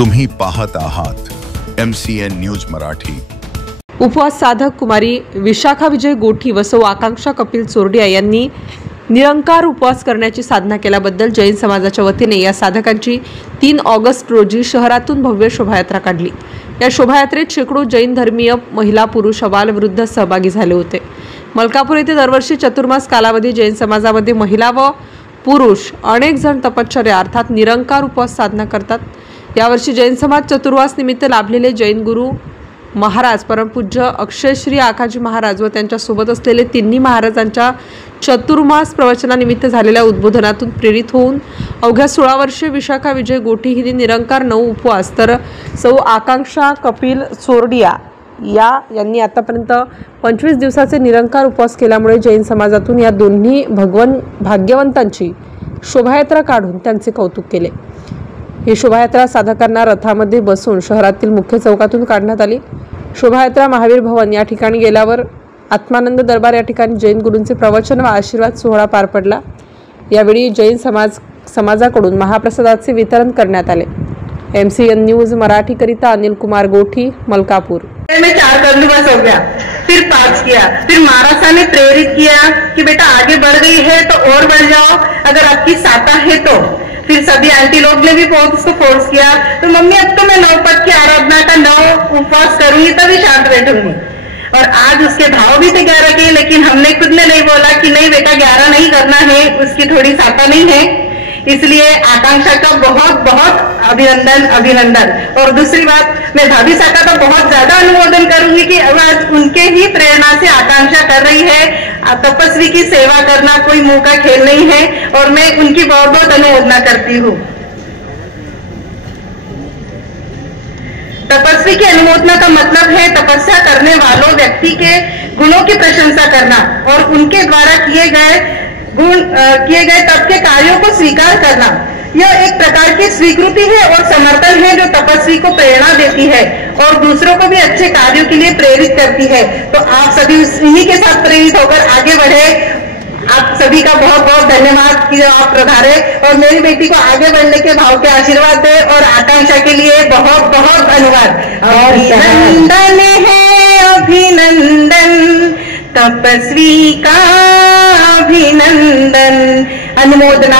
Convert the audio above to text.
तुम्ही पाहत आहात MCN न्यूज मराठी। उपवास साधक कुमारी विशाखा विजय गोठी व सौ आकांक्षा कपिल चोरडिया यांनी निरंकार उपवास करण्याची साधना केल्याबद्दल जैन समाजाच्या वतीने या साधकांची 3 ऑगस्ट रोजी शहरातून भव्य शोभायात्रा काढली। या शोभायात्रेत शेकडो जैन धर्मीय महिला, पुरुष, अबाल, वृद्ध सहभागी झाले होते। मलकापूर येथे दरवर्षी चतुर्मास कालावधी जैन समाजामध्ये महिला व पुरुष अनेक जण तपश्चर्या अर्थात निरंकार उपवास साधना करतात। यावर्षी जैन समाज चतुर्मास निमित्त लाभलेले जैन गुरु महाराज परमपूज्य अक्षय श्री आकाजी महाराज व त्यांच्या सोबत असलेले तिन्ही महाराजांच्या चतुर्मास प्रवचनानिमित्त झालेल्या उद्बोधनातून प्रेरित होऊन अवघ्या 16 वर्षीय विशाखा विजय गोठी हिने निरंकार 9 उपवास तर सौ आकांक्षा कपिल चोरडिया यांनी आतापर्यंत 25 दिवसाचे निरंकार उपवास केल्यामुळे जैन समाजातून या दोन्ही भाग्यवंतांची शोभायात्रा काढून त्यांचे कौतुक केले। ही शोभायात्रा साधकांना रथामध्ये बसून शहरातील मुख्य चौकातून काढण्यात आली। शोभायात्रा महावीर भवन या ठिकाणी गेल्यावर आत्मानंद दरबार या ठिकाणी जैन गुरूंचे प्रवचन व आशीर्वाद सोहळा पार पडला। यावेळी जैन समाजाकडून महाप्रसादाचे वितरण करण्यात आले। MCN न्यूज मराठी करिता अनिल कुमार गोठी, मलकापूर। में 4 कर लूं बस हो गया, फिर 5 किया, फिर महाराज साहब ने प्रेरित किया कि बेटा आगे बढ़ गई है तो और बढ़ जाओ, अगर आपकी साता है तो। फिर सभी आंटी लोग ने भी बहुत उसको फोर्स किया, तो मम्मी अब तो मैं 9 पद की आराधना का 9 उपवास करूंगी तभी शांत बैठूंगी। और आज उसके भाव भी थे 11 के, लेकिन हमने खुद ने नहीं बोला कि नहीं बेटा 11 नहीं करना है, उसकी थोड़ी साता नहीं है। इसलिए आकांक्षा का बहुत बहुत अभिनंदन। और दूसरी बात, मैं भाभी साका का बहुत ज्यादा अनुमोदन करूंगी कि आज उनके ही प्रेरणा से आकांक्षा कर रही है। तपस्वी की सेवा करना कोई मुंह का खेल नहीं है और मैं उनकी बहुत बहुत अनुमोदना करती हूँ। तपस्वी की अनुमोदना का मतलब है तपस्या करने वालों व्यक्ति के गुणों की प्रशंसा करना और उनके द्वारा किए गए तप के कार्यों को स्वीकार करना। यह एक प्रकार की स्वीकृति है और समर्थन है जो तपस्वी को प्रेरणा देती है और दूसरों को भी अच्छे कार्यों के लिए प्रेरित करती है। तो आप सभी इन्हीं के साथ प्रेरित होकर आगे बढ़े। आप सभी का बहुत बहुत धन्यवाद कि आप पधारे और मेरी बेटी को आगे बढ़ने के भाव के आशीर्वाद दे और आकांक्षा के लिए बहुत बहुत धन्यवाद। अभिनंदन है अभिनंदन, तपस्वी का अभिनंदन। अनुमोदना।